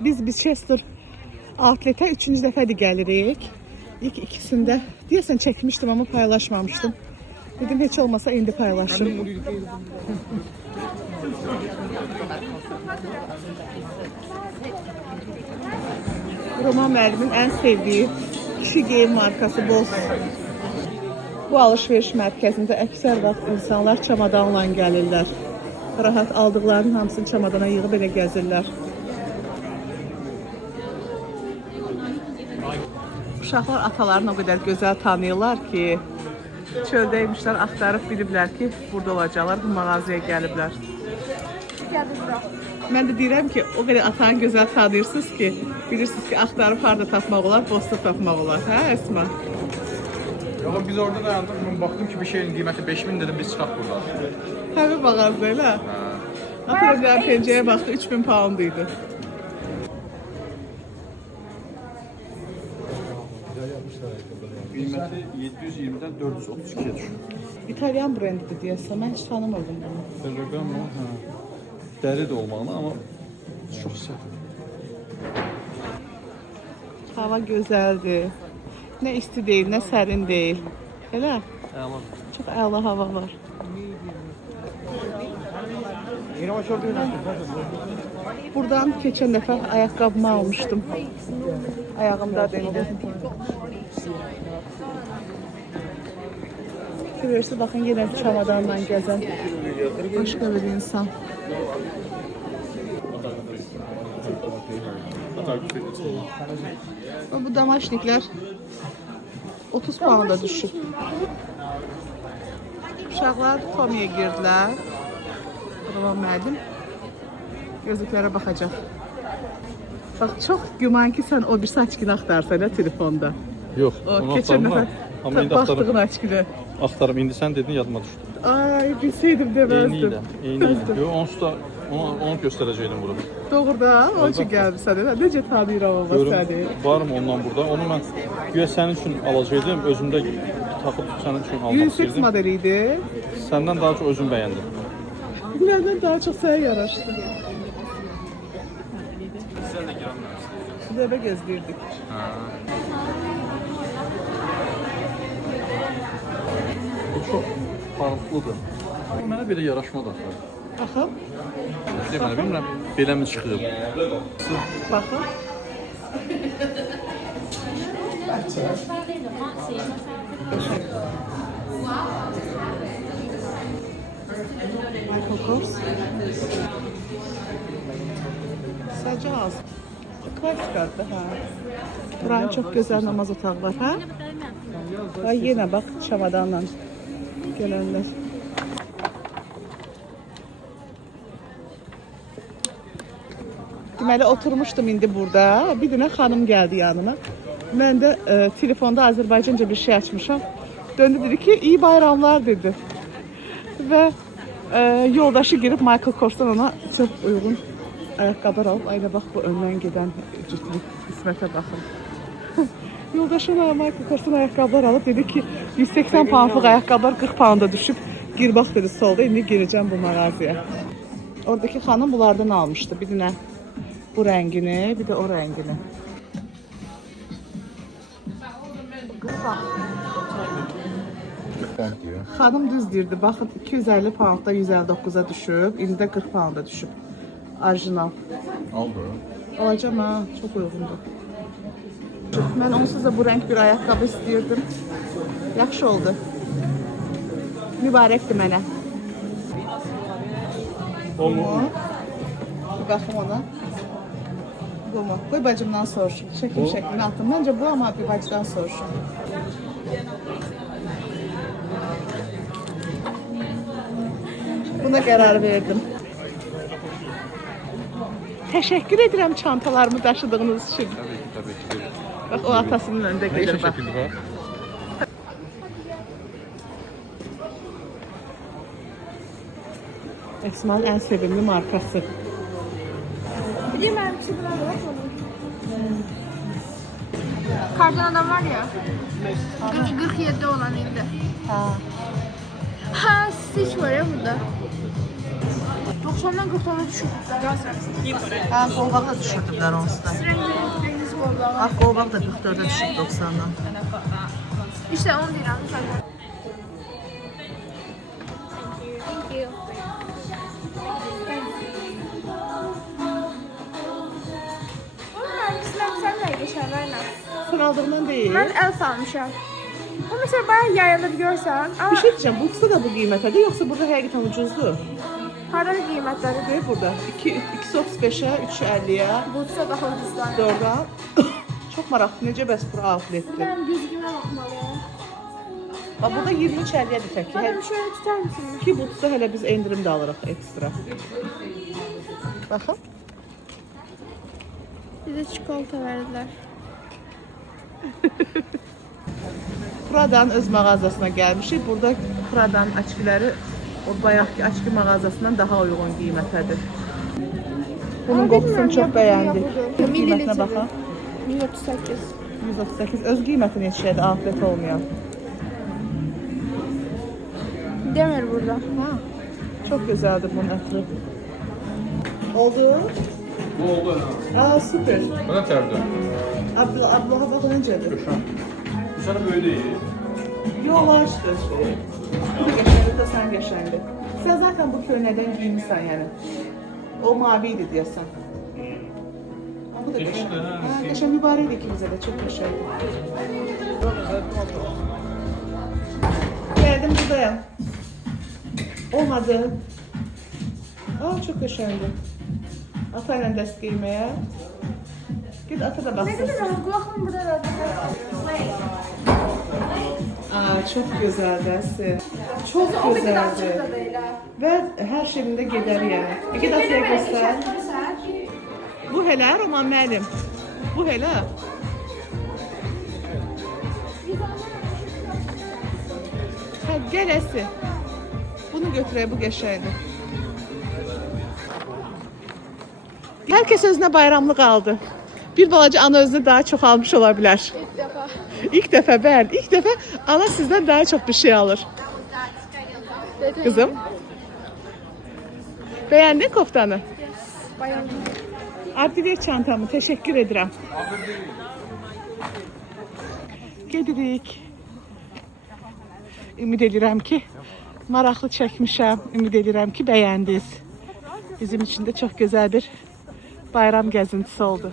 Biz Bicester Outlet'e 3. dəfədir gəlirik. İlk ikisində deyəsən çəkmişdim ama paylaşmamışdım. Dedim heç olmasa indi paylaşım. Roman müəllimin ən sevdiyi kişi geyim markası Boss. Bu alışveriş mərkəzində əksər vaxt insanlar çamadanla gəlirlər. Rahat aldıqlarının hamısını çamadana yığıb elə gəzirlər. Uşaqlar atalarını o qədər gözəl tanıyırlar ki, çöldəymişlər, axtarıb biliblər ki, burada olacaqlar, bu mağazaya gəliblər. Mən də deyirəm ki, o qədər atanı gözəl tanıyırsınız ki, bilirsiniz ki, axtarıb harada tapmaq olar, Bosta tapmaq olar. Hə, Əsma? Yox, biz orada dayandık, mən baxdım ki, bir şeyin qiyməti 5000 dedim, biz çıxaq burada. Həmin mağazada elə? Atam pencəyə baxdı, 3000 pound idi. Qiyməti 720-dən 432-yə düşür. İtalyan brendidir deyəsən, mən heç tanımırdım bunu. Ferragamo, hə. Dəri də olmalı, amma çox sərt. Hava gözəldir. Nə isti deyil, nə sərin deyil. Elə? Əla. Çox əla hava var. Buradan keçən dəfə ayaqqabımı almışdım. Ayağımda indi. Görürsünüz, baxın yenə çamadanla gəzən başqa bir insan. Bu damaşniklər 30 pounda düşüb. Uşaqlar Tommy'yə girdilər. Roman müəllim gözlüklərə baxacaq. Bax, çox güman ki, sən o bir saçkini axtarsan telefonda. Yox, onu axtarmam. Amma indi baxdığın açkini. Axtarım, indi sən dedin, yadıma düşdü. Ay, bilseydim deməzdim. Eyni ilə. Onsuz da onu göstərəcəkdim burada. Doğrudan, onun üçün gəlmişsən. Necə tanıyıram ama səni? Varım ondan burada. Onu mən güya sənin üçün alacaqdım, özümdə taxıb sənin üçün almaq istəyirdim. Unisex modeli idi. Səndən daha çox özüm bəyəndim. Məndən daha çox sənə yaraşdı. Sən də giranmıyorsun. Sizə gözləyirdik. Bu çox parıltıdır. Mənə belə yaraşmadı axı. Baxın. Mən bilmirəm, belə mi çıxıb? Baxın. Michael Kors. Sadəcə az. Klasik addır, hə. Buranın çox gözəl namaz otağı var, hə? Ay, yenə bax, çamadanla gələnlər. Deməli, oturmuşdum indi burada. Bir dənə xanım gəldi yanıma. Mən də telefonda Azərbaycanca bir şey açmışam. Döndü dedi ki, iyi bayramlar dedi. Və yoldaşı girib Michael Kors'dan ona çox uyğun ayaqqabılar alıb. Ayda bax, bu öndən gedən cütlük qismətə baxın. Yoldaşım Michael Kors'dan ayaqqabılar alıb dedi ki, 180 poundluq ayaqqabılar 40 pounda düşüb. Gir bax dedi solda, indi girəcəm bu mağazaya. Oradakı xanım bunlardan almışdı. Bir dənə bu rəngini, bir də o rəngini. Xanım düz deyirdi. Baxın, 250 poundda 159'a düşüb, indi də 40 pounda düşüb. Orijinal. Aldı. Alacağım ha, çok uyğundur. Mən onsuz da bu rəng bir ayaqqabı istəyirdim. Yaxşı oldu. Mübarəkdir mənə. O mu? Bir baxım ona. Bu mu? Qoy bacımdan soruşum. Çəkim şəklini atdım. Məncə bu, ama bir bacıdan soruşum. Buna qərar verdim. Teşekkür edirəm çantalarımı daşıdığınız için. Tabii ki. Bak, o atasının önünde gelir bak. Esma'nın en sevimli markası. Biliyor musun? Bir şey bırak Kardan adam var ya. 47 olan indi. Ha. Ha, Stitch var ya burada. 90'dan 40'a düşürdülər. Ha, qolbağı da düşürdülər onsuz da. Rengiz qolbağı. Ah, qolbaq da 44'e düşüb 90'dan. İşte 10 liram. Thank you. Sen de geçenlerle. Sen aldığından değil. Ben elf almışam. Bu mesela bayağı yayılır görsen. Ama Bir şey diyeceğim, Books'ta da bu qiymətədir, yoksa burada həqiqətən ucuzdur? harada qiymətləri Deyir burada. 2.35'e, 3.50'ye, Butsa daha ucuzlar. 4'a. Çok maraqlı, necə bəs bura outletdir? Ben düzgünə baxmalıyım. Bax, burada 23.50'yedir təki. Madem şöyle tutar mısın? Ki Books'ta hələ biz endirim də alırıq ekstra. Baxın. Bize çikolata verdiler. Prada'nın öz mağazasına gəlmişik. Burada Prada'nın açkiləri o bayaqki açki mağazasından daha uyğun qiymətədir. Bunun qoxusunu çox bəyəndik. Qiymətinə baxın. 138. 138. Öz qiyməti neçədir outlet olmayan? Demir burada. Ha, çok güzeldir bunun ətri. Oldu? Bu oldu. Aa, süper. Bana terdi. Ablaha bakın öncedir. Bu sana böyle iyi. Yollar işte. Bu da geçerli de sen geçerli. Sen zaten bu köyneden giymişsen yani. O maviydi diyorsan. Ha, bu da geçerli. Geçen de, ha. Ha, geçen mübareydi ikimize de çok geçerli. Geldim buradayım. Olmadı. Aa, çok geçerli. Atayla dest giymeye. Git ata da baksın. Kulakım burada da. Aa, çok güzel dersi. Çok güzeldi. Ve her şeyinde gider yani. Git ataya göster. Bu hele Roman müəllim. Bu hele. Ha, gelesi. Bunu götüreye bu geçerli. Herkes özünə bayramlıq aldı. Bir balaca ana özünə daha çox almış ola bilər. İlk defa. İlk dəfə, bəli, ilk dəfə ana sizdən daha çox bir şey alır. Kızım. Beğendin koftanı? Bayıldım. Abdiler çantamı, teşekkür edirəm. Gedirik. Ümid edirəm ki, maraqlı çəkmişəm. Ümid edirəm ki, bəyəndiniz. Bizim için de çok güzel bir bayram gezintisi oldu.